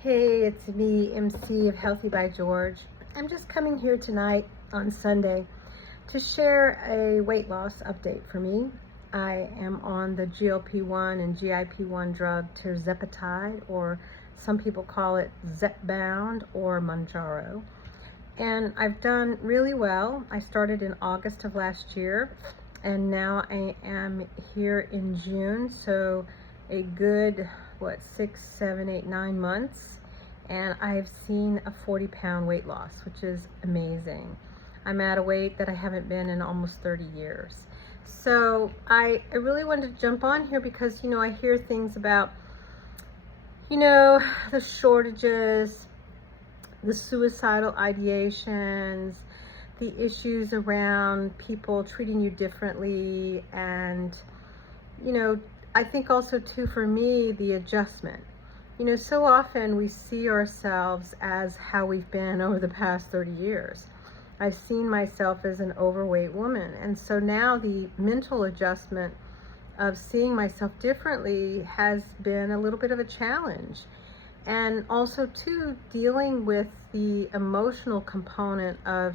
Hey, it's me, MC of Healthy by George. I'm just coming here tonight on Sunday to share a weight loss update for me. I am on the GLP1 and GIP1 drug tirzepatide, or some people call it Zepbound or mounjaro. And I've done really well. I started in August of last year, and now I am here in June, so a good 6, 7, 8, 9 months, and I've seen a 40-pound weight loss, which is amazing. I'm at a weight that I haven't been in almost 30 years. So I really wanted to jump on here because I hear things about the shortages, the suicidal ideations, the issues around people treating you differently, and I think also too, for me, the adjustment. So often we see ourselves as how we've been over the past 30 years. I've seen myself as an overweight woman, and so now the mental adjustment of seeing myself differently has been a little bit of a challenge. And also too, dealing with the emotional component of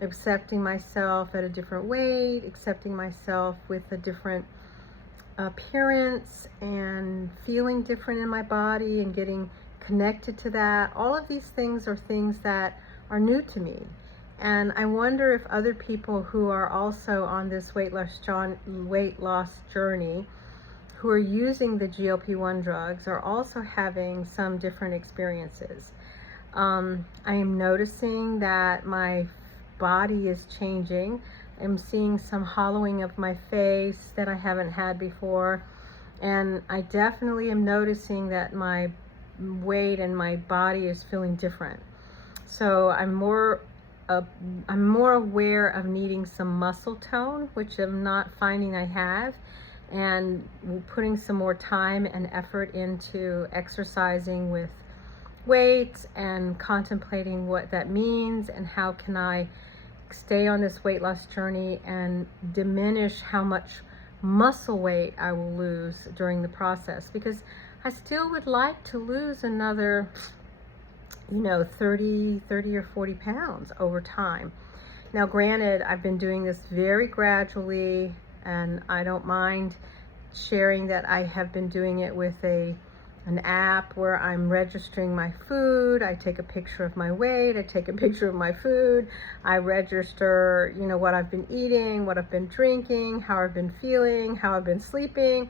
accepting myself at a different weight, accepting myself with a different appearance, and feeling different in my body and getting connected to that. All of these things are things that are new to me. And I wonder if other people who are also on this weight loss journey, who are using the GLP-1 drugs, are also having some different experiences. I am noticing that my body is changing. I'm seeing some hollowing of my face that I haven't had before. And I definitely am noticing that my weight and my body is feeling different. So I'm more aware of needing some muscle tone, which I'm not finding I have, and putting some more time and effort into exercising with weights and contemplating what that means and how can I stay on this weight loss journey and diminish how much muscle weight I will lose during the process, because I still would like to lose another 30 or 40 pounds over time. Now granted, I've been doing this very gradually, and I don't mind sharing that I have been doing it with an app where I'm registering my food. I take a picture of my weight, I take a picture of my food, I register what I've been eating, what I've been drinking, how I've been feeling, how I've been sleeping.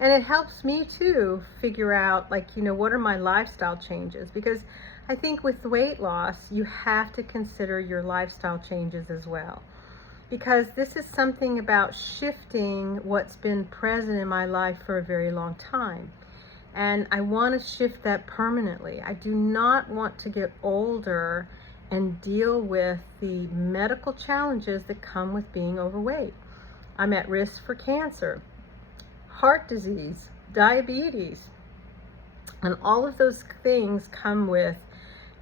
And it helps me to figure out what are my lifestyle changes, because I think with weight loss you have to consider your lifestyle changes as well, because this is something about shifting what's been present in my life for a very long time. And I want to shift that permanently. I do not want to get older and deal with the medical challenges that come with being overweight. I'm at risk for cancer, heart disease, diabetes, and all of those things come with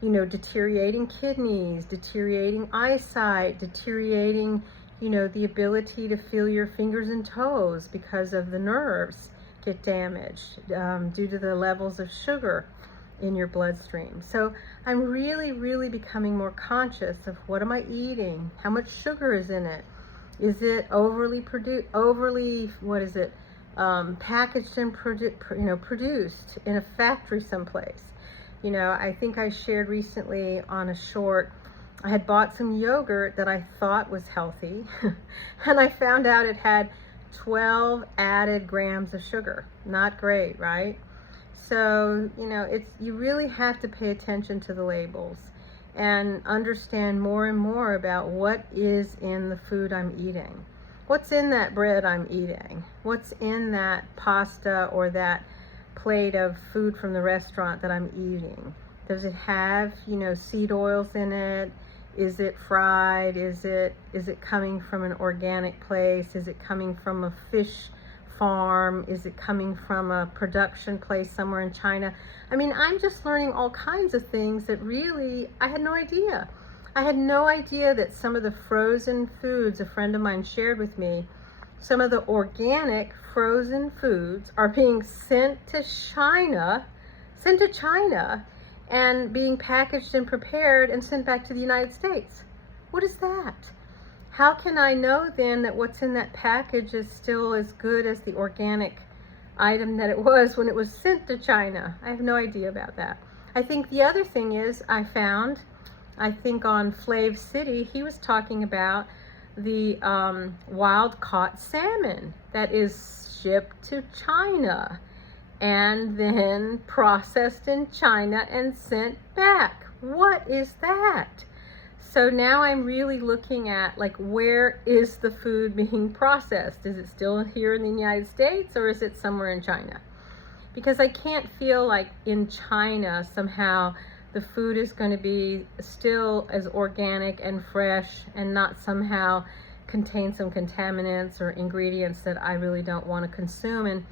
deteriorating kidneys, deteriorating eyesight, deteriorating the ability to feel your fingers and toes because of the nerves get damaged due to the levels of sugar in your bloodstream. So I'm really becoming more conscious of what am I eating, how much sugar is in it, is it packaged and produced in a factory someplace. I think I shared recently on a short, I had bought some yogurt that I thought was healthy and I found out it had 12 added grams of sugar. Not great, right? So, you really have to pay attention to the labels and understand more and more about what is in the food I'm eating. What's in that bread I'm eating? What's in that pasta or that plate of food from the restaurant that I'm eating? Does it have, seed oils in it? Is it fried? Is it coming from an organic place? Is it coming from a fish farm? Is it coming from a production place somewhere in China? I mean, I'm just learning all kinds of things that really I had no idea. I had no idea that some of the frozen foods a friend of mine shared with me, some of the organic frozen foods are being sent to China and being packaged and prepared and sent back to the United States. What is that? How can I know then that what's in that package is still as good as the organic item that it was when it was sent to China? I have no idea about that. I think the other thing is, I think on Flav City, he was talking about the wild caught salmon that is shipped to China and then processed in China and sent back. What is that? So now I'm really looking at, like, where is the food being processed? Is it still here in the United States, or is it somewhere in China? Because I can't feel like in China somehow the food is going to be still as organic and fresh and not somehow contain some contaminants or ingredients that I really don't want to consume. And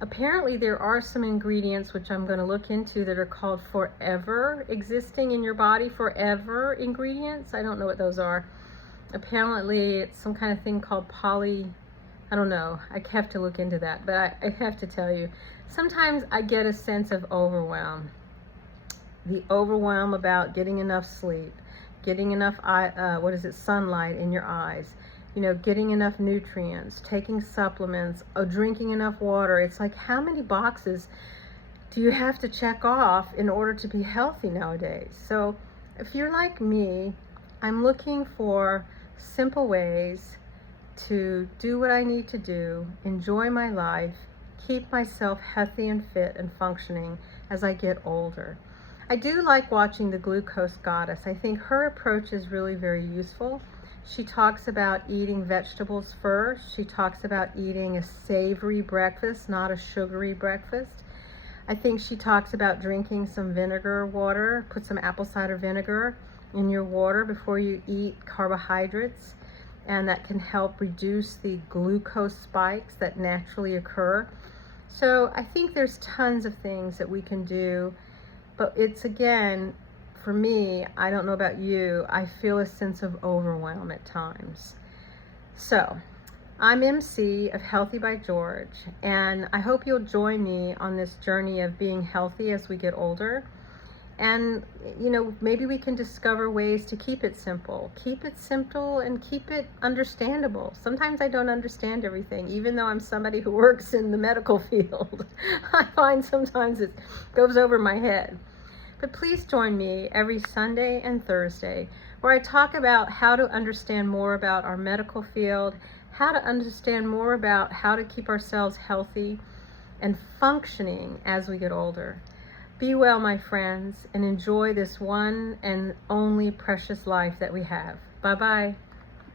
apparently there are some ingredients, which I'm going to look into, that are called forever existing in your body, forever ingredients. I don't know what those are. Apparently it's some kind of thing called I don't know. I have to look into that. But I have to tell you, sometimes I get a sense of overwhelm. The overwhelm about getting enough sleep, getting enough sunlight in your eyes, getting enough nutrients, taking supplements, drinking enough water. It's like, how many boxes do you have to check off in order to be healthy nowadays? So if you're like me, I'm looking for simple ways to do what I need to do, enjoy my life, keep myself healthy and fit and functioning as I get older. I do like watching The Glucose Goddess. I think her approach is really very useful. She talks about eating vegetables first. She talks about eating a savory breakfast, not a sugary breakfast. I think she talks about drinking some vinegar water. Put some apple cider vinegar in your water before you eat carbohydrates, and that can help reduce the glucose spikes that naturally occur. So I think there's tons of things that we can do. But it's, again, for me, I don't know about you, I feel a sense of overwhelm at times. So, I'm MC of Healthy by George, and I hope you'll join me on this journey of being healthy as we get older. And, maybe we can discover ways to keep it simple. Keep it simple and keep it understandable. Sometimes I don't understand everything, even though I'm somebody who works in the medical field. I find sometimes it goes over my head. But please join me every Sunday and Thursday, where I talk about how to understand more about our medical field, how to understand more about how to keep ourselves healthy and functioning as we get older. Be well, my friends, and enjoy this one and only precious life that we have. Bye-bye.